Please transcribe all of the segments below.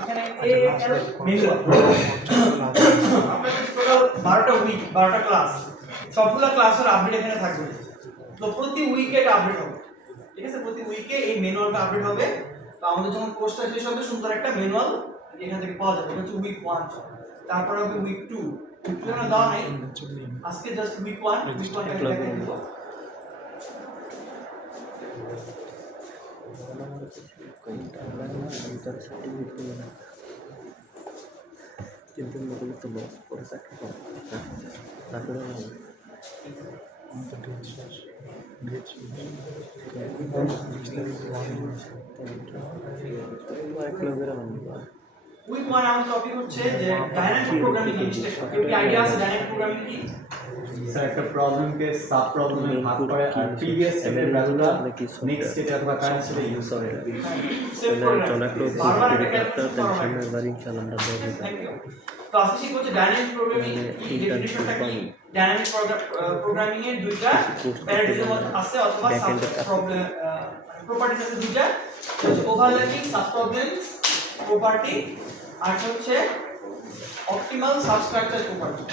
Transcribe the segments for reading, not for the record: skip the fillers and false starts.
এখানে ম্যানুয়াল আপনাদের total 12টা week 12টা class, সবগুলো ক্লাসের আপডেট এখানে থাকবে। তো প্রতি উইকে এটা আপডেট হবে, ঠিক আছে? প্রতি উইকে এই ম্যানুয়ালটা আপডেট হবে। তো আমাদের যখন কোর্সটা শেষ হবে সুন্দর একটা ম্যানুয়াল এখান থেকে পাওয়া যাবে। এটা হচ্ছে উইক 1, তারপর হবে উইক 2। উইক 2 এর দাও নাই, আজকে জাস্ট উইক 1 টা দেখাই দিব। কিন্তু মোটামুটি তো লস করে চাকরি করে তারপরে উইক 1 আমার টপিক হচ্ছে যে ডাইনামিক প্রোগ্রামিং ইনস্ট্রাকশন। কি আইডিয়া আছে ডাইনামিক প্রোগ্রামিং কি? স্যার একটা প্রবলেমকে সাব প্রবলেমে ভাগ করে আর প্রিভিয়াস স্টেটের ভ্যালুটা নেক্সট স্টেটে অথবা কারেন্ট স্টেটে ইউজ করে। সেভ করে বারবার এটা সামনের বার ইনশাআল্লাহ আমরা দেখব। তো আজকে শিখব যে ডাইনামিক প্রোগ্রামিং কি, ডেফিনিশনটা কি। ডাইনামিক প্রোগ্রামিং এর দুইটা প্যারাডিজম আছে অথবা সাব প্রবলেম প্রপার্টিজ আছে দুইটা, ওভারল্যাপিং সাব প্রবলেমস প্রপার্টি আর হচ্ছে অপটিমাল সাবস্ট্রাকচার প্রপার্টি।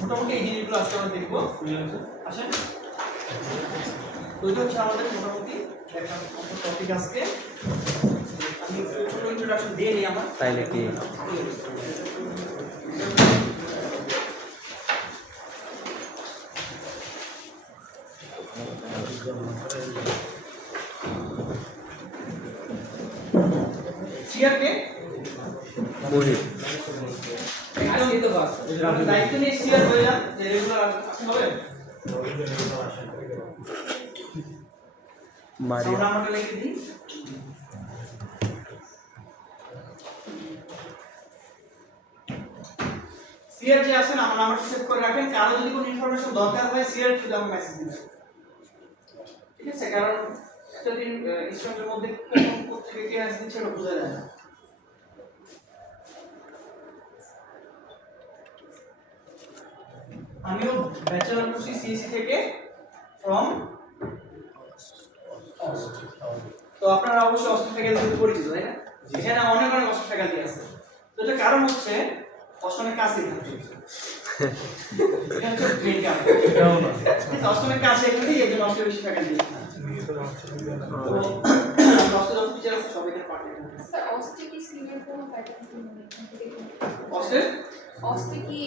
মোটামুটি এই জিনিসগুলো আজকে আমরা দেখব। আসেন, তো এটা হচ্ছে আমাদের মোটামুটি একটা টপিক আজকে। আমি ছোট ইন্ট্রোডাকশন দিয়ে নিই আমার, তাইলে কি সিআরকে মুহিত একদম এই তো বাস আপনি দায়িত্ব নিয়ে সিআর হয়ে যান, যে রেগুলার হবে মারিয়া নাম্বারটা লিখে দিই। সিআর যে আছেন আমার নাম্বারটা সেভ করে রাখেন, কারো যদি কোনো ইনফরমেশন দরকার হয় সিআর শুধু আমাকে মেসেজ দিবেন, ঠিক আছে? কারণ একটা দিন স্টুডেন্টের মধ্যে কোন থেকে কে আসছে সেটা বোঝা যায় না। আমিও ব্যাচেলর করছি সিএসসি থেকে ফ্রম অস্ট। তো আপনারা অবশ্যই অস্ট ফ্যাকাল্টি সাথে পরিচিত, তাই না? এখানে অনেক অনেক অস্ট ফ্যাকাল্টি আছে। তো এটা কারণ হচ্ছে অষ্টমের কাছে এখানে হচ্ছে মেইন কারণ। অষ্টমের কাছে এখানে এই জন্য অষ্টমের বেশি ফ্যাকাল্টি আছে। তো অষ্টম যত টিচার আছে সব এখানে পার্ট নেয়। স্যার অস্টে কি সিনিয়র কোনো ফ্যাকাল্টি নেই? অস্টে কি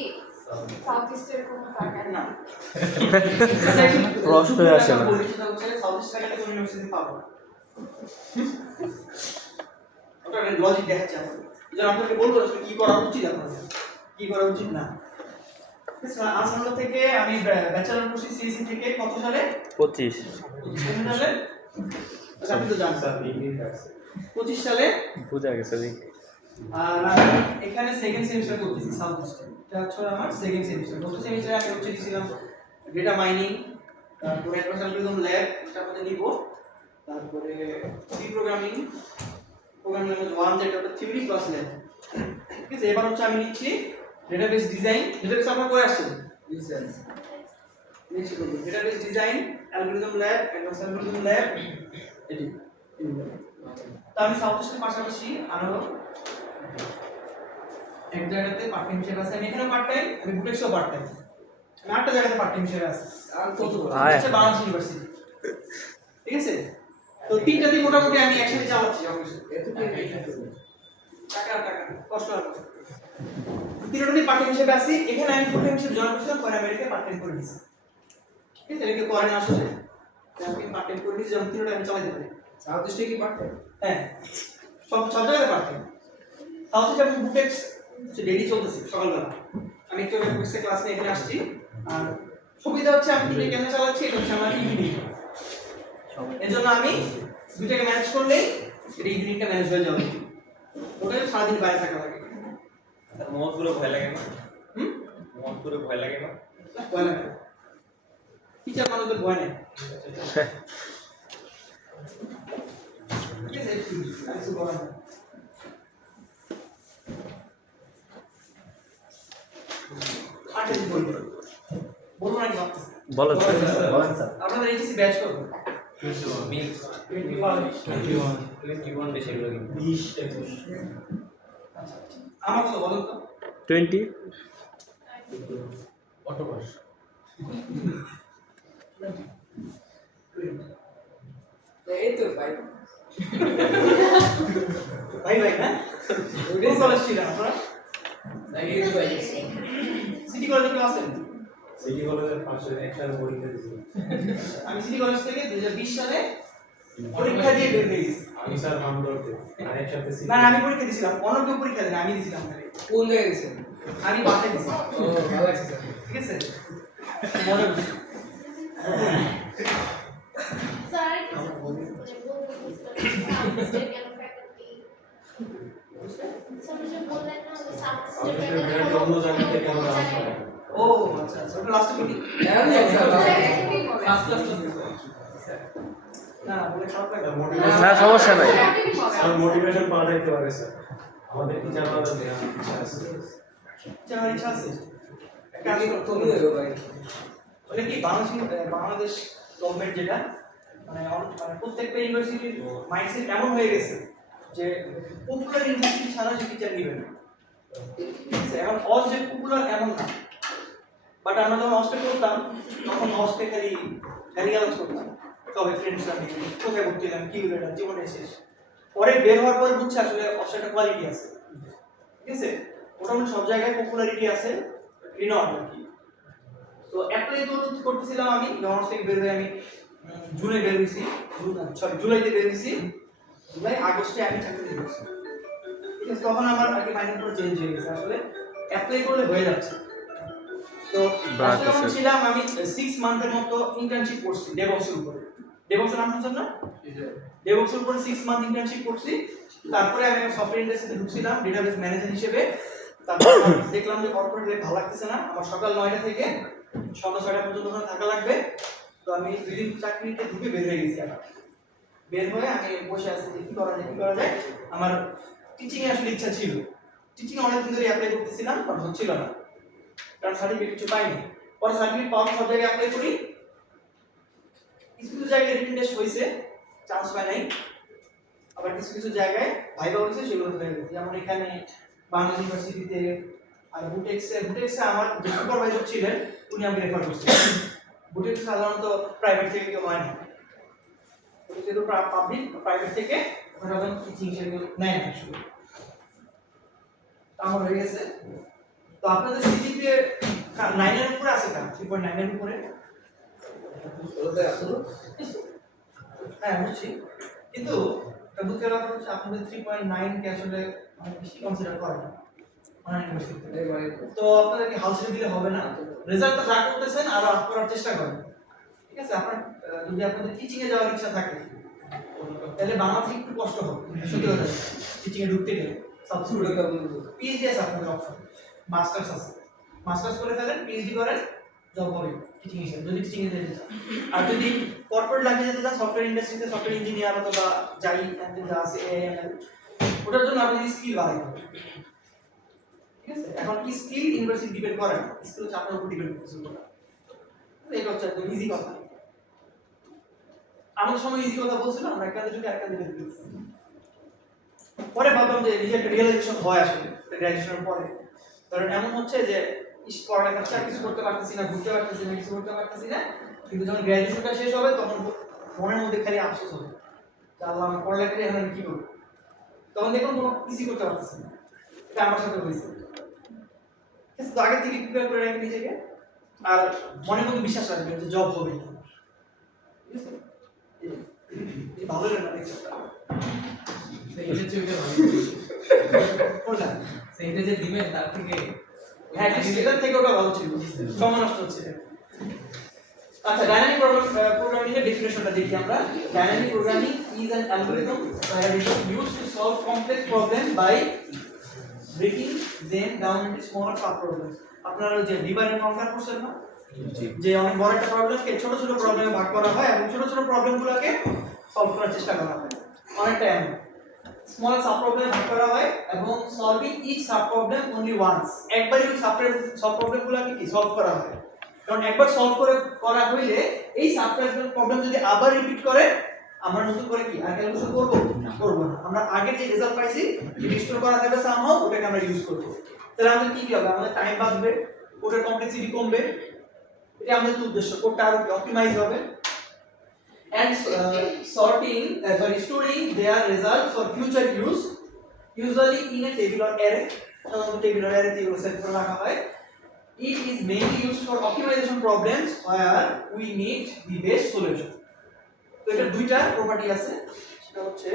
সাউথ ইস্টের কোনো ফ্যাকাল্টি না, প্রশ্নই আসে না। সেটা হচ্ছে সাউথ ইস্ট ফ্যাকাল্টি কোন ইউনিভার্সিটি পাবো না, ওটা লজিক দেখাচ্ছে আমাদের। যেন আপনাকে বলবো আসলে কি করা উচিত, আপনাদের কি করা উচিত না। আসাম থেকে আমি ব্যাচেলর করছি সিএসসি থেকে কত সালে? 25 সালে। আপনি তো জানেন 25 সালে বুঝা গেছে দেখি। আর আমি এখানে সেকেন্ড সেমিস্টার করতেছি সাউথ ইস্টে। এটা হচ্ছে আমার সেকেন্ড সেমিস্টার। গত সেমিস্টারে আমি হচ্ছে ছিলাম ডেটা মাইনিং, তারপরে অ্যাডভান্স অ্যালগরিদম ল্যাব এটা আমাদের নিব, তারপরে সি প্রোগ্রামিং ল্যাঙ্গুয়েজ 1 যেটা হচ্ছে থিওরি প্লাস ল্যাব, ঠিক আছে? এবার হচ্ছে আমি নিচ্ছি ডেটাবেস ডিজাইন। ডেটাবেস আমরা করে আসছি database design, algorithm lab, advance algorithm lab এটি। তো আমি সাউথ ইস্টের পাশাপাশি আরো এক জায়গাতে পার্ট টাইম হিসেবে আছে। আমি এখানে পার্ট টাইম, আমি বুটেক্সও পার্ট টাইম, আমি আটটা জায়গাতে পার্ট টাইম হিসেবে আছে। আর কত হচ্ছে বাংলাদেশ ইউনিভার্সিটি, ঠিক আছে? তো তিনটা দিন মোটামুটি আমি একসাথে চালাচ্ছি অফিসে। টাকা টাকা কষ্ট আর তিনটা দিন পার্ট টাইম হিসেবে আছি। এখানে আমি ফুল টাইম হিসেবে জয়েন করছিলাম, পরে আমেরিকায় পার্ট টাইম করে দিয়েছি, ঠিক আছে? এটাকে করে না আসলে আমি পার্ট টাইম করে দিয়েছি, যেমন তিনটা আমি চালাতে পারি। সাউথ ইস্টে কি পার্ট টাইম? হ্যাঁ, সব জায়গায় পার্ট টাইম। সাউথ ইস্টে আমি বুটেক্স ডেইলি চলতেছে সকালবেলা। আমি একটু বুটেক্সে ক্লাস নিয়ে এখানে আসছি। আর সুবিধা হচ্ছে আমি দুটো কেমনে চালাচ্ছি, এটা হচ্ছে আমার ইভিনিং। এজন্য আমি দুটোকে ম্যানেজ করলেই এটা ইভিনিংটা ম্যানেজ হয়ে যাবে। ওটা সারাদিন বাইরে থাকা লাগে। মোহাম্মদপুরে ভয় লাগে না? মোহাম্মদপুরে ভয় লাগে না? ভয় লাগে, টিচার মানুষদের ভয় নেই। বলেন স্যার। আপনাদের এইচএসসি ব্যাচ করব 21 বেশি হলো কিন্তু 20 21 আমার কত বলেন তো? 20 অটোপাস এই তো ভাই ভাই ভাই না? কোন কলেজ ছিলেন আপনারা? সিটি কলেজে কেউ আছেন? সিটি কলেজের পাশে একসাথে পরীক্ষা দিয়েছিলাম আমি সিটি কলেজ থেকে 2020 সালে পরীক্ষা দিয়ে বের হয়ে গেছি। আমি স্যার মামদরতে আর একসাথে না আমি পরীক্ষা দিয়েছিলাম, অন্য কেউ পরীক্ষা দেয়নি, আমি দিয়েছিলাম খালি। কোন জায়গায় গেছেন? আমি বাসায় দিয়েছি, ও ভালো আছে স্যার। ঠিক আছে? মজা করছি। Sorry, অন্য জায়গা থেকে আমরা আসবো ও আচ্ছা আচ্ছা, ওটা লাস্টে বলি। এখন যাও স্যার First class না বলে খারাপ লাগে। না সমস্যা নাই স্যার মোটিভেশন পাঠাইতে পারে স্যার আমাদের টিচার আমাদের দেওয়া ইচ্ছা আছে আমার ইচ্ছা আছে একটা আগে করতে তুমি হবে। দেবো ভাই। মানে কি বাংলাদেশ গভর্নমেন্ট যেটা মানে মানে প্রত্যেকটা ইউনিভার্সিটির মাইন্ডসেট এমন হয়ে গেছে যে পপুলার ইউনিভার্সিটি ছাড়া সে টিচার নিবে না। ঠিক আছে? এখন অস যে পপুলার এমন না, বাট আমরা যখন অস্টে করতাম তখন অস্টে খালি খালি আলোচ করতাম সবাই ফ্রেন্ডসরা মিলে কোথায় ভর্তি হলাম কি হলো এটা জীবনে শেষ। পরে বের হওয়ার পর বুঝছে আসলে অস্টে একটা কোয়ালিটি আছে, ঠিক আছে? মোটামুটি সব জায়গায় পপুলারিটি আছে, রিনড আর কি। তো অ্যাপ্লাই করতেছিলাম আমি যখন থেকে বের হয়ে আমি জুনে বের হয়েছি, জুলাইতে বের হয়েছি, জুলাই আগস্টে আমি চাকরি করছি। ঠিক আছে, তখন আমার আর কি মাইন্ড পুরো চেঞ্জ হয়ে গেছে, আসলে অ্যাপ্লাই করলে হয়ে যাচ্ছে। তো আসলে যখন ছিলাম আমি 6 মান্থের মতো ইন্টার্নশিপ করছি ডেভঅপসের উপরে। ডেভঅপসের নাম শুনছেন না? ডেভঅপসের উপরে 6 মান্থ ইন্টার্নশিপ করছি। তারপরে আমি সফটওয়্যার ইন্ডাস্ট্রিতে ঢুকছিলাম ডেটাবেস ম্যানেজার হিসেবে। তারপর দেখলাম যে কর্পোরেট লাইফ ভালো লাগতেছে না, আমার সকাল 9টা থেকে সন্ধ্যা 6টা পর্যন্ত ওখানে থাকা লাগবে। তো আমি 2 দিন চাকরিতে ঢুকে বের হয়ে গেছি। আবার বের হয়ে আমি বসে আছি যে কি করা যায়। আমার টিচিং এ আসলে ইচ্ছা ছিল, টিচিং অনেক দিন ধরে অ্যাপ্লাই করতেছিলাম বাট হচ্ছিল না, কারণ সার্টিফিকেট কিছু পাইনি। পরে সার্টিফিকেট পাওয়ার সব জায়গায় অ্যাপ্লাই করি, কিছু জায়গায় রিটেন টেস্ট হয়েছে, চান্স পাই নাই। আবার কিছু জায়গায় ভাইবা হয়েছে, সেগুলো হয়ে গেছে। যেমন এখানে বাংলাদেশ ইউনিভার্সিটিতে আর বুটেক্সে আমার যে সুপারভাইজার ছিলেন উনি আমাকে রেফার করছিলেন। বুটেক্স সাধারণত প্রাইভেট থেকে কেউ হয় না, যেহেতু পাবলিক প্রাইভেট থেকে ওখানে সাধারণত টিচিং হিসেবে নেয় না শুধু। আমার হয়ে গেছে। তো আপনাদের সিজিপিএ 9 এর উপরে আছে না? 3.9 এর উপরে? হ্যাঁ বুঝছি, কিন্তু দুঃখের ব্যাপার হচ্ছে আপনাদের 3.9 কে আসলে অনেক বেশি কনসিডার করে না অনেক ইউনিভার্সিটিতে। তো আপনাদেরকে হাল ছেড়ে দিলে হবে না, রেজাল্টটা যা করতেছেন আরো আপ করার চেষ্টা করেন, ঠিক আছে? আপনার যদি আপনাদের টিচিং এ যাওয়ার ইচ্ছা থাকে তাহলে বাংলাদেশে একটু কষ্ট হবে সত্যি কথা, টিচিং এ ঢুকতে গেলে। পিএইচডি আছে আপনাদের অপশন, মাস্টার্স আছে, মাস্টার্স করে ফেলেন, পিএইচডি করেন, জব হবে টিচিং হিসেবে যদি টিচিং এ যেতে চান। আর যদি কর্পোরেট লাইনে যেতে চান, সফটওয়্যার ইন্ডাস্ট্রিতে সফটওয়্যার ইঞ্জিনিয়ার অথবা যাই যা আছে এএমএল, ওটার জন্য আপনাদের স্কিল বাড়াইতে হবে, ঠিক আছে? এখন স্কিল ইউনিভার্সিটি ডিপেন্ড করে না, স্কিল হচ্ছে আপনার উপর ডিপেন্ড করছে। এটা হচ্ছে একদম ইজি কথা। আমাদের সময় ইজি কথা বলছিলাম, আমরা একটা যদি একটা দিকে দিচ্ছি। পরে ভাবলাম যে নিজের একটা রিয়েলাইজেশন হয় আসলে গ্র্যাজুয়েশনের পরে, কারণ এমন হচ্ছে যে পড়ালেখা কিছু করতে পারতেছি না, ঘুরতে পারতেছি না, কিছু করতে পারতেছি না, কিন্তু যখন গ্র্যাজুয়েশনটা শেষ হবে তখন মনের মধ্যে খালি আফসোস হবে যে আল্লাহ আমার পড়ালেখা এখন আমি কি করবো। তখন দেখুন কোনো কিছু করতে পারতেছি না, এটা আমার সাথে হয়েছে। ঠিক আছে, তো আগে থেকে প্রিপেয়ার করে রাখি নিজেকে, আর মনের মধ্যে বিশ্বাস রাখবে যে জব হবে, ঠিক আছে? ভালো লাগে না কোনটা? সেইটা যে দিবেন তার থেকে হ্যাঁ এটার থেকে ওটা ভালো ছিল, সময় নষ্ট হচ্ছে। আচ্ছা, ডাইনামিক প্রোগ্রামিং এর ডেফিনিশনটা দেখি আমরা। Dynamic programming is an algorithm used to solve complex problems by breaking them down into smaller sub problems. আপনারা যে ডিভাইড এন্ড কনকার করছেন না, যে অনেক বড় একটা প্রবলেমকে ছোট ছোট প্রবলেমে ভাগ করা হয় এবং ছোট ছোট প্রবলেমগুলোকে সলভ করার চেষ্টা করা হয়, অনেকটা এমন স্মল সাব প্রবলেম ভাগ করা হয় এবং solving each sub problem only once, একবারই ওই সাব প্রবলেমগুলোকে কি সলভ করা হয়। কারণ একবার সলভ করা হইলে এই সাব প্রবলেম যদি আবার রিপিট করে আমরা নতুন করে কি আর ক্যালকুলেশন করব করব না আমরা আগের যে রেজাল্ট পাইছি যেটা স্টোর করা থাকবে সামহাউ ওটাকে আমরা ইউজ করব তাহলে আমাদের কি হবে আমাদের টাইম বাঁচবে কোডের কমপ্লেক্সিটি কমবে এটা আমাদের উদ্দেশ্য কোডটা আরো অপটিমাইজ হবে and storing their results for future use usually in a table or array সাধারণত টেবিল or array তে এগুলো সেট করে রাখা হয় it is mainly used for optimization problems where we need the best solution তো এটা দুইটা প্রপার্টি আছে সেটা হচ্ছে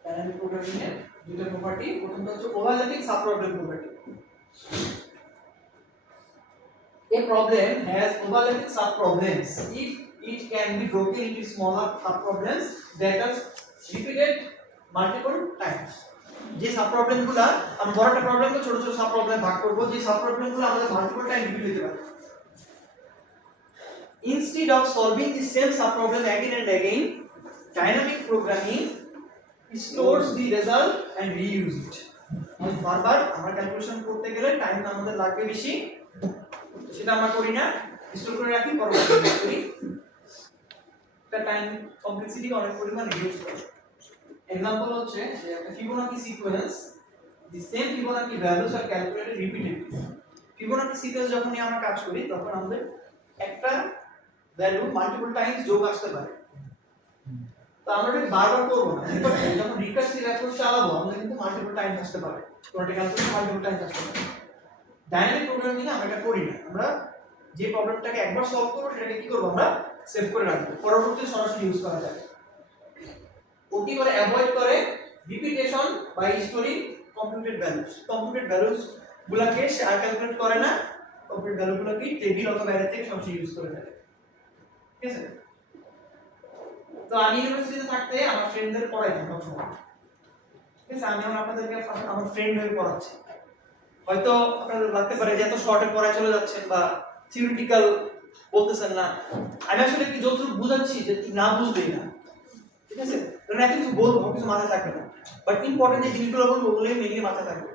ডাইনামিক প্রোগ্রামিং এর দুইটা প্রপার্টি প্রথমটা হচ্ছে overlapping sub problem property A problem has overlapping sub-problems if it can be broken into smaller sub-problems that are repeated multiple times. যে সাব-প্রবলেম গুলা আমরা বড় একটা প্রবলেমকে ছোট ছোট সাব-প্রবলেম ভাগ করব যে সাব-প্রবলেম গুলো আমাদের মাল্টিপল টাইম রিপিট হতে পারে instead of solving the same sub-problem again and again dynamic programming stores the result and reuse it মানে বারবার আমরা ক্যালকুলেশন করতে গেলে টাইম আমাদের লাগবে বেশি সেটা আমরা করি না স্টোর করে রাখি পরবর্তীতে করি এটা টাইম কমপ্লেক্সিটি অনেক পরিমাণ রিডিউস করে एग्जांपल হচ্ছে যে একটা Fibonacci sequence the same Fibonacci values are calculated repeatedly Fibonacci sequence যখনই আমরা কাজ করি তখন আমাদের একটা ভ্যালু মাল্টিপল টাইমস যোগ আসতে পারে তো আমরা এটা বারবার করব না যখন রিকার্সিভ অ্যাপ্রোচ চালাবো আমরা কিন্তু মাল্টিপল টাইমস আসতে পারে কোনটা ক্যালকুলেট মাল্টিপল টাইমস আসতে পারে ডাইনামিক প্রোগ্রামিং এ আমরা এটা করি না আমরা যে প্রবলেমটাকে একবার সলভ করব সেটাকে কি করব আমরা সেভ করে রাখবো পরবর্তীতে সরাসরি ইউজ করা যায় অতি করে অ্যাভয়েড করে repetition by storing computed values গুলাকে সে আর ক্যালকুলেট করে না কম্পিউটেড ভ্যালু গুলোকে টেবিল অথবা অ্যারে থেকে সরাসরি ইউজ করে থাকে ঠিক আছে তো আমি ইউনিভার্সিটিতে থাকতে আমার ফ্রেন্ডদের পড়াইতাম সবসময় ঠিক আছে আমি এখন আপনাদেরকে আমার ফ্রেন্ড হয়ে পড়াচ্ছি হয়তো আপনাদের লাগতে পারে যে এত শর্টে পড়ায় চলে যাচ্ছেন বা থিওরিটিক্যাল বলতেছেন না আমি আসলে কি যতটুকু বুঝাচ্ছি যে তুই না বুঝবেই না ঠিক আছে কারণ এত কিছু বলবো কিছু মাথায় থাকবে না বাট ইম্পর্টেন্ট যে জিনিসগুলো বলবো ওগুলোই মেনলি মাথায় থাকবে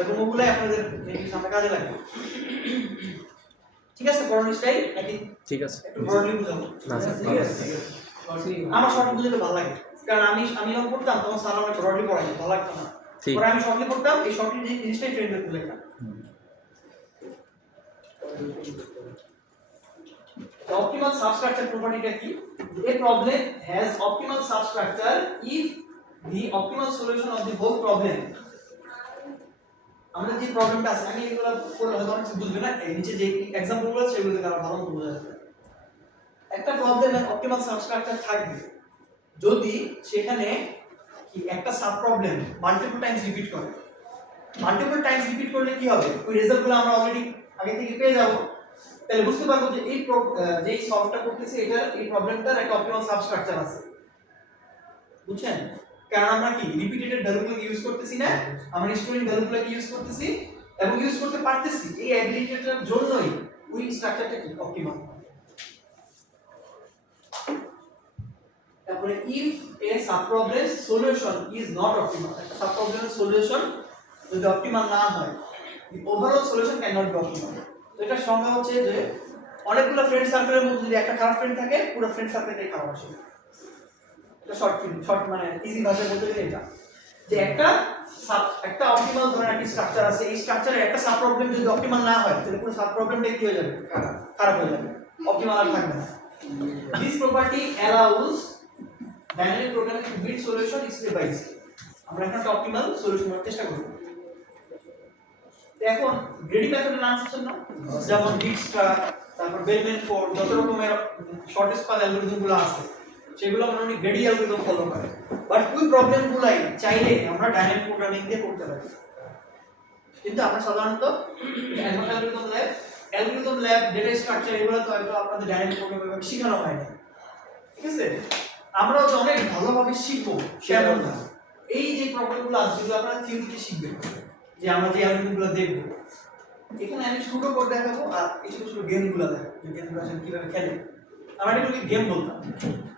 এবং ওগুলোই আপনাদের মেনলি সামনে কাজে লাগবে ঠিক আছে পড়ানোর স্টাইল নাকি ঠিক আছে একটু ব্রডলি বুঝাবো না স্যার ঠিক আছে আমার শর্ট বুঝতে ভালো লাগে কারণ আমি যখন পড়তাম তখন স্যার আমাকে ব্রডলি পড়াইতো ভালো লাগতো না ঠিক পরে আমি শর্টলি পড়তাম এই শর্টলি যে জিনিসটাই ফ্রেন্ডদের বুঝাইতাম The optimal substructure property টা কি a problem has optimal substructure if the optimal solution of the whole problem আমরা যে প্রবলেমটা আছে আমি এগুলো পড়লে হয়তো অনেক কিছু বুঝবে না এই নিচে যে एग्जांपल গুলো আছে সেগুলো দ্বারা ভালো মতো বোঝা যাবে একটা প্রবলেমের অপটিমাল সাবস্ট্রাকচার থাকবে যদি সেখানে কি একটা sub problem multiple Times repeat করে মাল্টিপল টাইমস রিপিট করলে কি হবে ওই রেজাল্টগুলো আমরা অলরেডি আগে থেকে পেয়ে যাব তাহলে বুঝতে পারবো যে এই যেই সলভটা করতেছি এটা এই প্রবলেমটার একটা অপটিমাল সাবস্ট্রাকচার আছে বুঝছেন কারণ আমরা কি রিপিটেড ভ্যালুগুলো ইউজ করতেছি না আমরা স্টোরিং ভ্যালুগুলো ইউজ করতেছি এবং ইউজ করতে পারতেছি এই অ্যাবিলিটিটার জন্যই ওই স্ট্রাকচারটা কি অপটিমাল তারপরে if a subproblem solution is not optimal একটা subproblem solution যদি অপটিমাল না হয় the overall solution cannot be optimal তো এটা সংজ্ঞা হচ্ছে যে অনেকগুলো ফ্রেন্ড সার্কেলের মধ্যে যদি একটা খারাপ ফ্রেন্ড থাকে পুরো ফ্রেন্ড সার্কেলটাই খারাপ আসে এটা শর্ট মানে ইজি ভাষায় বলতে গেলে এটা যে একটা অপটিমাল ধরনের একটা স্ট্রাকচার আছে এই স্ট্রাকচারে একটা সাব প্রবলেম যদি অপটিমাল না হয় তাহলে পুরো সাব প্রবলেমটা কি হয়ে যাবে খারাপ হয়ে যাবে অপটিমাল আর থাকবে না this property allows dynamic programming to build solution step by step আমরা এখন একটা অপটিমাল সলিউশন করার চেষ্টা করব এখন গ্রেডি মেথডের নাম শুনছেন না যেমন ডিকস্ট্রা তারপর বেলম্যান ফোর্ড যত রকমের শর্টেস্ট পাথ অ্যালগরিদমগুলো আছে সেগুলো আমরা গ্রেডি অ্যালগরিদম ফলো করে বাট ওই প্রবলেমগুলাই চাইলে আমরা ডাইনামিক প্রোগ্রামিং দিয়ে করতে পারি কিন্তু আমরা সাধারণত অ্যালগরিদম ল্যাব ডেটা স্ট্রাকচার এগুলো তো হয়তো আপনাদের ডাইনামিক প্রোগ্রামিং শেখানো হয় না ঠিক আছে আমরা তো অনেক ভালোভাবে শিখবো সেমন না এই যে প্রবলেমগুলো আছে যেগুলো আপনারা থিওরিতে শিখবেন যে আমরা যে অ্যালগরিদমগুলো দেখব এখানে আমি শুরু করে দেখাবো আর কিছু কিছু গেমগুলো দেখাবো যে গেমগুলো আসলে কিভাবে খেলে আমরা এগুলোকে গেম বলতাম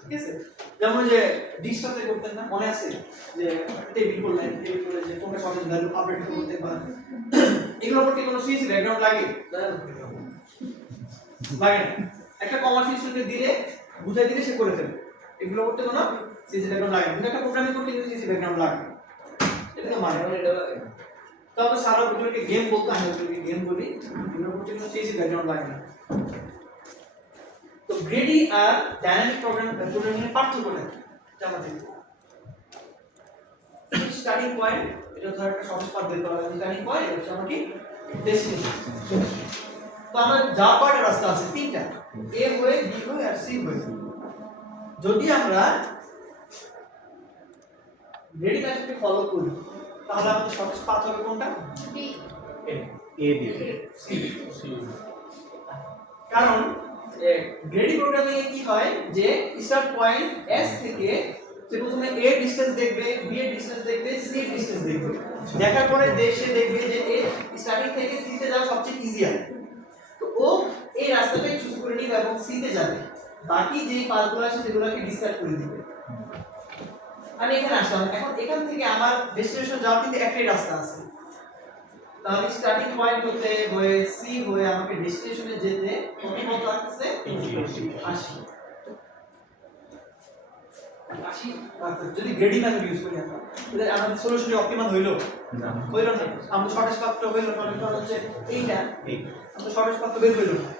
ঠিক আছে যেমন যে ডিসটাতে করতেন না মনে আছে যে টেবিল করলেন টেবিল করে যে কোনটা সঠিক ভ্যালু আপডেট করতে পারেন এগুলোর উপর কি কোনো সিসি ব্যাকগ্রাউন্ড লাগে লাগে না একটা কমার্স স্টুডেন্টকে দিলে বুঝাই দিলে সে করে ফেলবে। এগুলো করতে কোনো সিসি ব্যাকগ্রাউন্ড লাগে না, কিন্তু একটা প্রোগ্রামিং করতে কিন্তু সিসি ব্যাকগ্রাউন্ড লাগে, এটাকে মানে। তো আমরা সারা বুঝলে গেম বলতে আমি ওদেরকে গেম বলি, এগুলো করতে কিন্তু সিসি ব্যাকগ্রাউন্ড লাগে না। তো গ্রেডি আর ডাইনামিক প্রোগ্রামিং এর পার্থক্যটা কি এটা আমরা দেখব। স্টার্টিং পয়েন্ট, এটা ধর একটা সহজ পাথ বের করা যায়, স্টার্টিং পয়েন্ট হচ্ছে আমরা কি ডেস্টিনেশন। তো আমরা যা পার্ট রাস্তা আছে তিনটা, এ হয়ে বি হয়ে আর সি হয়ে। যদি আমরা গ্রেডি মেথডকে ফলো করি তাহলে আমাদের সহজ পাথ হবে কোনটা? ডি এ দিয়ে সি। কারণ গ্রেডি প্রোগ্রামিং এ কি হয় যে স্টার্ট পয়েন্ট এস থেকে সে প্রথমে এ ডিসটেন্স দেখবে, বি এর ডিসটেন্স দেখবে, সি এর ডিসটেন্স দেখবে, দেখার পরে সে দেখবে যে এ স্টার্টিং থেকে সি তে যাওয়া সবচেয়ে ইজিয়ার, তো ও এই রাস্তাটাই চুজ করে নিবে এবং সি তে যাবে, বাকি যে পাথগুলো আছে সেগুলোকে ডিসকার্ড করে দিবে। আমি এখানে আসলাম, এখন এখান থেকে আমার ডেস্টিনেশন যাওয়ার কিন্তু একটাই রাস্তা আছে, তাহলে স্টার্টিং পয়েন্ট হতে হয়ে সি হয়ে আমাকে ডেস্টিনেশনে যেতে কত লাগতেছে? 80। যদি গ্রেডি মেথড ইউজ করি আমরা, তাহলে আমাদের সলিউশনটি অপটিমাল হইলো না হইলো না, আমরা শর্টেস্ট পাথটা হইলো, শর্টেস্ট পাথ হচ্ছে এইটা, আমরা শর্টেস্ট পাথ বের হইলো না।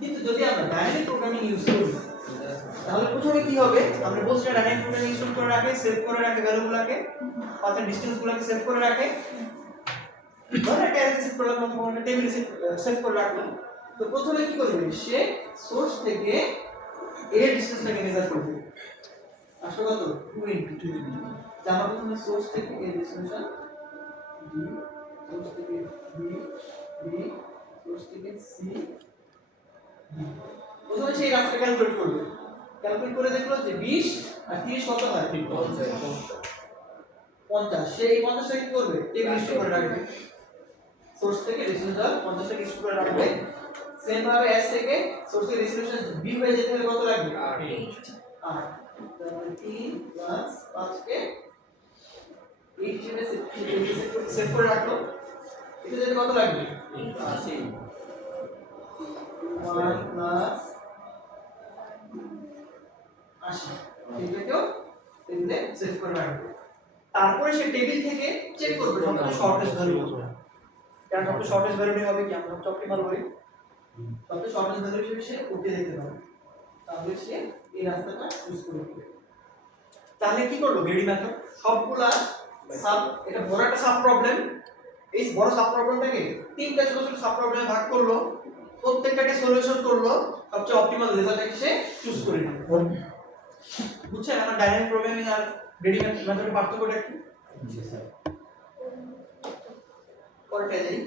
কিন্তু যদি আমরা ডাইনামিক প্রোগ্রামিং ইউজ করি তাহলে প্রথমে কি হবে, আমরা বলছি ডাইনামিক প্রোগ্রামিং ইনস্টল করে রাখে, সেভ করে রাখে ভ্যালুগুলোকে, পাথের ডিসটেন্সগুলোকে সেভ করে রাখে, ধরে একটা অ্যারে সেভ করে রাখলাম, একটা টেবিলে সেভ করে রাখলাম। তো প্রথমে কি করবে, সে সোর্স থেকে এর ডিসটেন্সটাকে মেজার করবে, আসলে কত 2 * 2, যা আমরা প্রথমে সোর্স থেকে এর ডিসটেন্সটা ডি, সোর্স থেকে বি, বি সোর্স থেকে সি, প্রথমে সেই রাস্তা ক্যালকুলেট করবে, ক্যালকুলেট করে দেখলো যে 20 আর 30 কত হয়? 50। সে এই 50 টাকে কি করবে, টেবিল লিস্ট করে রাখবে, সোর্স থেকে ডেস্টিনেশন 50 টাকে লিস্ট করে রাখবে। সেম ভাবে এস থেকে সোর্স থেকে ডেস্টিনেশন বি হয়ে যেতে হলে কত লাগবে? 8। তাহলে 3 + 5 কে 8 হিসেবে সেভ করে রাখলো, এটা যেতে কত লাগবে? 80। 1 + 80, এটাকেও টেবিলে সেভ করে রাখবে। তারপরে সে টেবিল থেকে চেক করবে সবচেয়ে শর্টেস্ট ভ্যালু কোনটা, কারণ সবচেয়ে শর্টেস্ট ভ্যালুটি হবে কি, আমরা সবচেয়ে অপটিমাল হবে, সবচেয়ে শর্টেস্ট ভ্যালু হিসেবে সে ওকে দেখতে পাবে, তাহলে সে এই রাস্তাটা চুজ করে নেবে। তাহলে কি করলো গ্রেডি মেথড, সবগুলা সাব, এটা বড় একটা সাব প্রবলেম, এই বড় সাব প্রবলেমটাকে তিনটা ছোট ছোট সাব প্রবলেমে ভাগ করলো, প্রত্যেকটাকে সলিউশন করলো, সবচেয়ে অপটিমাল রেজাল্টটাকে সে চুজ করে নিল। বুঝছেন আমার ডাইনামিক প্রোগ্রামিং আর গ্রেডি মেথডের পার্থক্যটা কি? জি স্যার পরেরটা যাই।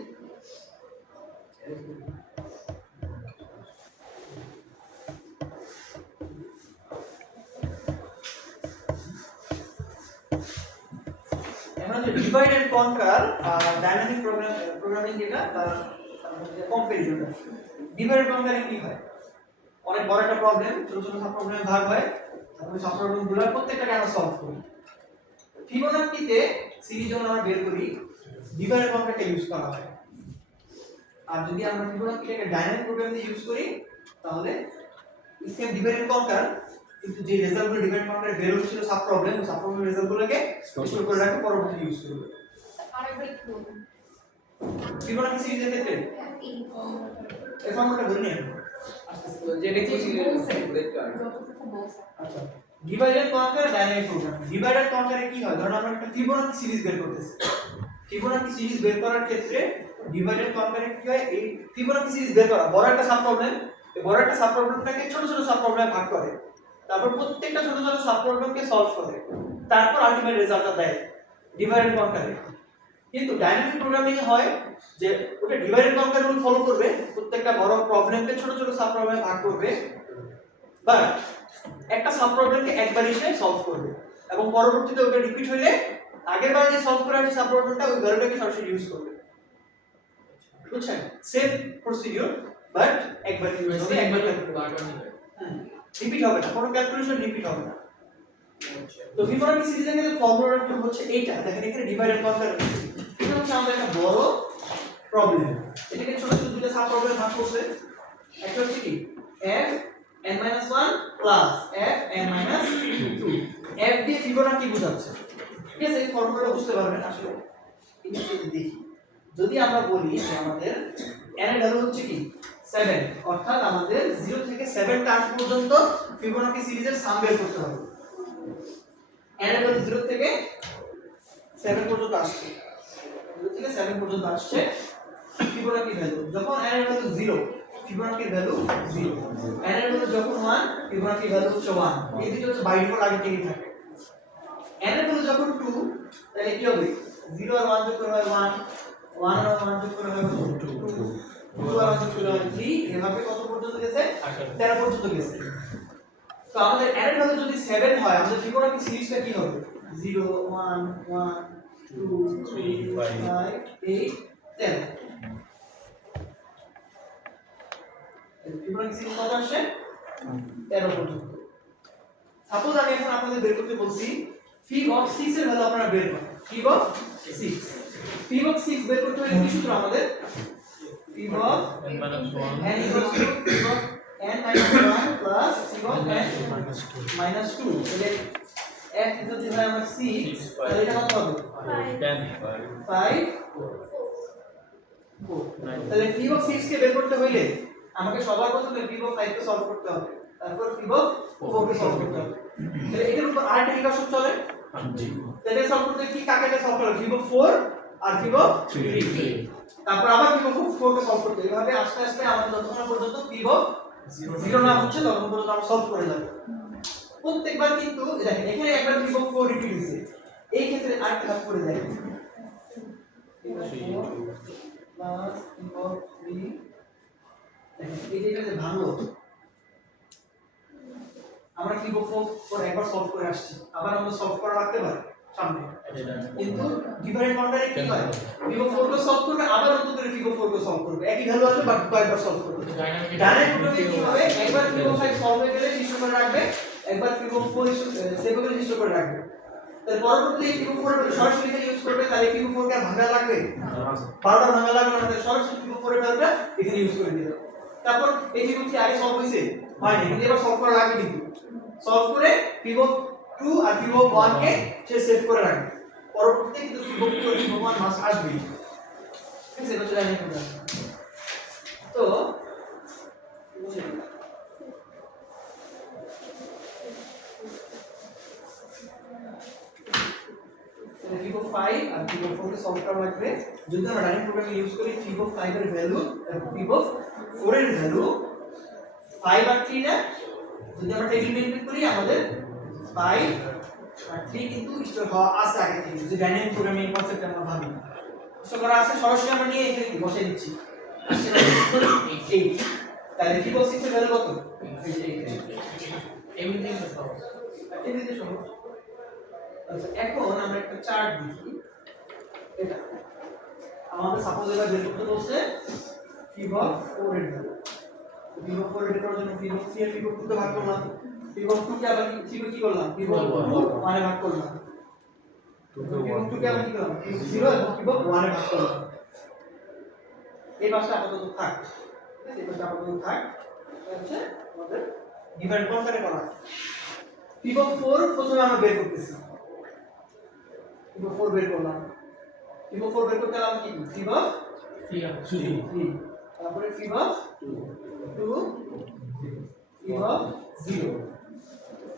এখন যে ডিভাইড এন্ড কনকার আর ডাইনামিক প্রোগ্রামিং যেটা তার মধ্যে কম্পারিজনটা, ডিভাইড এন্ড কনকারে কি হয়, অনেক বড় একটা প্রবলেম ছোট ছোট সাব প্রবলেমে ভাগ হয়, তারপরে সাব প্রবলেমগুলো প্রত্যেকটাকে আমরা সলভ করি। ফিবোনাক্সিতে সিরিজ যখন আমরা বের করি ডিভাইড এন্ড কনকারটা ইউজ করা হয়, আর যদি আমরা ফিবোনাক্সিকে ডাইনামিক প্রোগ্রামিং দিয়ে ইউজ করি তাহলে সেম ডিভাইড এন্ড কনকার, কিন্তু যে রেজাল্টগুলো ডিভাইড এন্ড কনকারে বের হচ্ছিল সাব প্রবলেম রেজাল্টগুলোকে স্টোর করে রাখতে পরবর্তী ইউজ করব। আরেকবার একটু বলুন। ফিবোনাক্সি সিরিজের ক্ষেত্রে এই ফর্মুলাটা বলি না, যেটা কি ছিল যতটুকু বলছেন। আচ্ছা divide and conquer dynamic program, divide and কনকারে কি হয়, ধরুন আমরা একটা ফিবোনাক্সি সিরিজ বের করতেছি, ফিবোনাক্সি সিরিজ বের করার ক্ষেত্রে ডিভাইড এন্ড কনকারে কি হয়, এই ফিবোনাক্সি সিরিজ বের করা বড় একটা সাব প্রবলেম, এই বড় একটা সাব প্রবলেমটাকে ছোট ছোট সাব প্রবলেমে ভাগ করে, তারপর প্রত্যেকটা ছোট ছোট সাব প্রবলেমকে সলভ করে, তারপর আলটিমেট রেজাল্টটা দেয় ডিভাইড এন্ড কনকারে। কিন্তু ডাইনামিক প্রোগ্রামিং এ হয় যে ওটা divide and conquer rule follow করবে, প্রত্যেকটা বড় প্রবলেমকে ছোট ছোট সাব প্রবলেমে ভাগ করবে, বাট একটা সাব প্রবলেমকে একবারই সে সলভ করবে এবং পরবর্তীতে ওটা রিপিট হইলে আগের বার যে সলভ করা হয়েছে সাব প্রবলেমটা ওই ভ্যালুটাকে সরাসরি ইউজ করবে। বুঝছেন, সেম প্রসিডিউর বাট একবার ইউজ হবে, একবার রিপিট হবে না, কোনো ক্যালকুলেশন রিপিট হবে না। তো ফিবোনাক্সি সিরিজের ক্ষেত্রে ফর্মুলাটা হচ্ছে এইটা, দেখেন এখানে ডিভাইড এন্ড কনকার, এটা হচ্ছে আমাদের একটা বড় প্রবলেম, এটাকে ছোট ছোট দুটো সাব প্রবলেম ভাগ করছে, একটা হচ্ছে কি f n minus 1 plus f n minus 2 f দিয়ে ফিবোনাকি বোঝাচ্ছে ঠিক আছে এই ফর্মুলাটা বুঝতে পারবেন আসলে এই যে দেখি যদি আমরা বলি যে আমাদের n এর ভ্যালু হচ্ছে কি 7 অর্থাৎ আমাদের 0 থেকে 7 টার্ম পর্যন্ত ফিবোনাকি সিরিজের সাম বের করতে হবে n এর ভ্যালু 0 থেকে 7 পর্যন্ত আসছে 0 থেকে 7 পর্যন্ত আসছে ফিবোনাকি ভ্যালু যখন n এর ভ্যালু 0 ফিবোনাকি ভ্যালু 0 n এর ভ্যালু যখন 1 ফিবোনাকি ভ্যালু হচ্ছে 1 এই দুটো হচ্ছে বাই ডিফল্ট আগে থেকেই থাকে n এর ভ্যালু যখন 2 তাহলে কি হবে 0 আর 1 যোগ করে হয় 1 1 আর 1 যোগ করে হয় 2 2 আর 1 যোগ করে হয় 3 এভাবে কত পর্যন্ত গেছে 13 পর্যন্ত গেছে তো আমাদের n এর ভ্যালু যদি 7 হয় আমাদের ফিবোনাকি সিরিজটা কি হবে 0 1 1 2 3 5 8 10 ফিবোনাকি সিরিজ কত আসছে 13 পর্যন্ত সাপোজ আমি এখন আপনাদের বের করতে বলছি ফিব অফ 6 এর ভ্যালু আপনারা বের করুন ফিব অফ 6 ফিব অফ 6 বের করতে হলে কি সূত্র আমাদের ফিব of n minus 1 n equals to fib of n minus 1 plus fib of n minus 2 তাহলে f যদি হয় আমার 6 তাহলে এটা কত হবে 10 5 4 তাহলে fib of 6 কে বের করতে হইলে আমাকে সবার প্রথমে fib of 5 কে সলভ করতে হবে তারপর fib of 4 কে সলভ করতে হবে তাহলে এটার উপর আরেকটা ইকুয়েশন চলে তাহলে সলভ করতে কি কাকে সলভ করব fib of 4 R fib of 3 তারপর আবার fib of 4 কে সলভ করতে এইভাবে আস্তে আস্তে আমাদের যতক্ষণ পর্যন্ত fib of 0 না হচ্ছে ততক্ষণ পর্যন্ত আমরা সলভ করে যাব প্রত্যেকবার কিন্তু দেখেন এখানে একবার fib of 4 রিপিট হইছে এই ক্ষেত্রে আরেকটা কাজ করে দেখেন fib of 4 plus fib of 3 এই যে এটা যে ভাঙলো আমরা fib of 4 একবার সলভ করে আসছি আবার আমরা সলভ করা লাগতে পারে সামনে কিন্তু ডিফারেন্ট কাউন্টারে কি হয় fib of 4 কে সলভ করবে আবার নতুন করে fib of 4 কে সলভ করবে একই ভ্যালু আসবে বাট কয়েকবার সলভ করবে ডাইরেক্ট প্রোগ্রামে কি হবে একবার fib of 5 সলভ হয়ে গেলে শিষ্ট করে রাখবে একবার fib of 4 সেভ করে শিষ্ট করে রাখবে তার পরবর্তীতে এই fib of 4 এর সরাসরি এখানে ইউজ করবে তাহলে fib of 4 কে আর ভাঙা লাগবে বারবার ভাঙা লাগবে না তাহলে সরাসরি fib of 4 এর ভ্যালুটা এখানে ইউজ করে দিবে তারপর এই fib of 3 আগে সলভ হইছে হয়নি কিন্তু এবার সলভ করা লাগবে কিন্তু সলভ করে fib of 2 আর fib of 1 কে সে সেভ করে রাখবে পরবর্তীতে কিন্তু fib of 2 আর fib of 1 মাস আসবে ঠিক আছে এটা চলে আসবে তো fib of 5 আর fib of 4 কে সলভ করা লাগবে যদি আমরা ডাইরেক্ট প্রোগ্রামে ইউজ করি fib of 5 এর ভ্যালু আর fib of 4 এর ভ্যালু 5 আর 3 না যদি আমরা টেবিল মেনটেন করি আমাদের 5 আর 3 কিন্তু স্টোর হওয়া আছে আগে থেকে যদি ডাইনামিক প্রোগ্রামিং কনসেপ্ট আমরা ভাবি স্টোর করা আছে সরাসরি আমরা নিয়ে এখানে বসাই দিচ্ছি আসছে 8 তাহলে fib of 6 এর ভ্যালু কত এই যে 8 এমনিতেই তো সহজ এমনিতে সহজ আচ্ছা এখন আমরা একটা চার্ট দেখি এটা আমাদের সাপোজ এবার বের করতে বলছে fib of 4 এর ভ্যালু fib of 4 এর জন্য fib of 3 এর fib of 2 কে ভাগ করলাম fib of 2 কে আবার fib কি করলাম fib of 2 1 এ ভাগ করলাম fib of 2 কে আবার কি করলাম fib of 0 এবং fib of 1 এ ভাগ করলাম এই পাশটা আপাতত থাক ঠিক আছে এই পাশটা আপাতত থাক আচ্ছা আমাদের ডিফারেন্ট কনসেপ্টে করা fib of 4 প্রথমে আমরা বের করতেছি fib of 4 বের করলাম fib of 4 বের করতে আমরা কি fib of 3 তারপরে fib of 2 fib of 0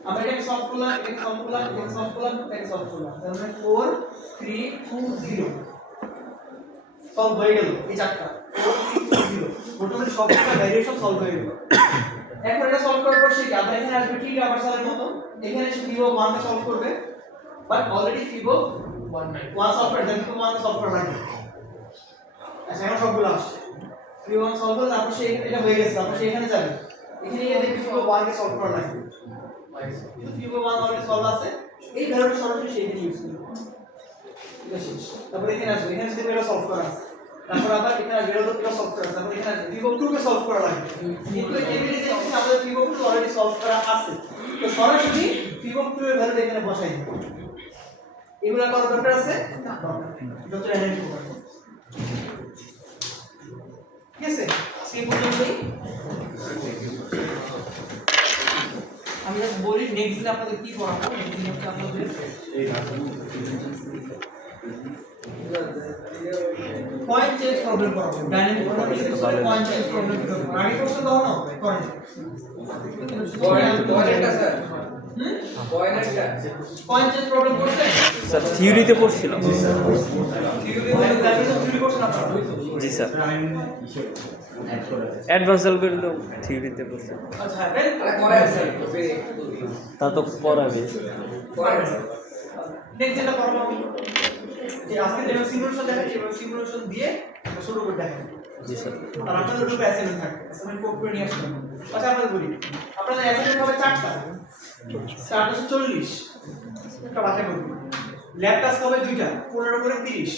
আমরা এটাকে সলভ করলাম এটাকে সলভ করলাম এটাকে সলভ করলাম এটাকে সলভ করলাম তাহলে 4 3 2 0 সলভ হয়ে গেল এই চারটা 4 3 2 0 মোটামুটি সবকটা ভ্যারিয়েশন সলভ হয়ে গেল এখন এটা সলভ করার পর সে কি আবার এখানে আসবে ঠিক আবার সালের মতো এখানে এসে fib of 1 কে সলভ করবে but already fib of 1 solve করে দেন fib of 1 কে সলভ করা লাগে আচ্ছা এখন সবগুলো আসছে fib of 1 সলভ হলো তারপর সে এটা হয়ে গেছে তারপর সে এখানে যাবে এখানে গিয়ে দেখবে fib of 1 কে সলভ করা লাগে কিন্তু fib of 1 অলরেডি সলভ আছে এই ভ্যালুটা সরাসরি সে এখানে ইউজ করবে এটা শেষ তারপর এখানে আসবে এখানে যদি এটা সলভ করা আছে তারপর আবার এখানে আসবে এটা সলভ করা আছে তারপর এখানে fib of 2 কে সলভ করা লাগে কিন্তু এই টেবিলে যে আমাদের fib of 2 অলরেডি সলভ করা আছে তো সরাসরি fib of 2 এর ভ্যালু এখানে বসাই দিই এগুলা করার দরকার আছে না এটা তো ডাইনামিক প্রোগ্রাম ঠিক আছে আজকে পর্যন্তই বলি নেক্সট দিন আপনাদের কি পড়াবো নেক্সট দিন হচ্ছে আপনাদের পয়েন্ট চেঞ্জ প্রবলেম পড়াবো ডাইনামিক প্রোগ্রামিং এর পয়েন্ট চেঞ্জ প্রবলেম করব আগে কোশ্চেন দাও না করেন পয়েন্টটা স্যার পয়েন্টটা পয়েন্ট চেঞ্জ প্রবলেম করতে স্যার থিওরিতে পড়ছিলাম থিওরি করছেন আপনারা জি স্যার আমি অ্যাড করে অ্যাডভান্স অ্যালগরিদম থিওরিতে পড়ছিলাম আচ্ছা হ্যাঁ আরে করে স্যার তা তো পড়াবে নেক্সট যেটা পড়াবো আমি যে আজকে যে সিমুলেশন দেখাচ্ছি এই সিমুলেশন দিয়ে শুরু করে দেখাবো জি স্যার আর আপনাদের গ্রুপে অ্যাসাইনমেন্ট থাকবে অ্যাসাইনমেন্ট কোড করে নিয়ে আসবেন আচ্ছা আপনাদের বলি আপনাদের অ্যাসাইনমেন্ট হবে 4টা 40 একটা বাছাই করব ল্যাব টাস্ক হবে 2টা 15 করে 30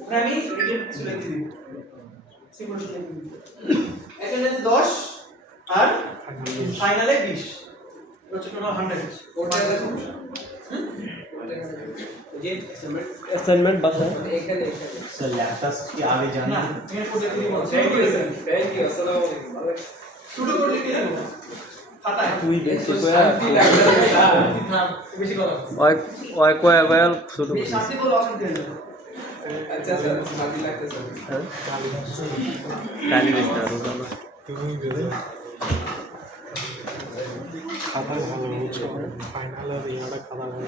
মানে আমি রিটেন কিছু লিখে দিব সিমুলেশন লিখে দিব অ্যাটেন্ডেন্স 10 আর ফাইনালে 20 হচ্ছে টোটাল 100 কোডটা যে অ্যাসাইনমেন্ট বাসায় এখানে স্যার ল্যাপটপ কি আগে জানি না এর কোড লিখে দিব thank you sir thank you আসসালামু আলাইকুম ভালো শুরু করে লিখে দেব খাতায় তুই দেখছিস শান্তি লাগবে না বেশি কথা ওই ওই কয় কয়াল শুরু বেশি শান্তি বলে অশান্তি হয়ে যাবে আচ্ছা স্যার শান্তি লাগতেছে হ্যাঁ কালি বেশ না খাতা ভালো হচ্ছে ফাইনালের ইয়াটা খাতা ভালো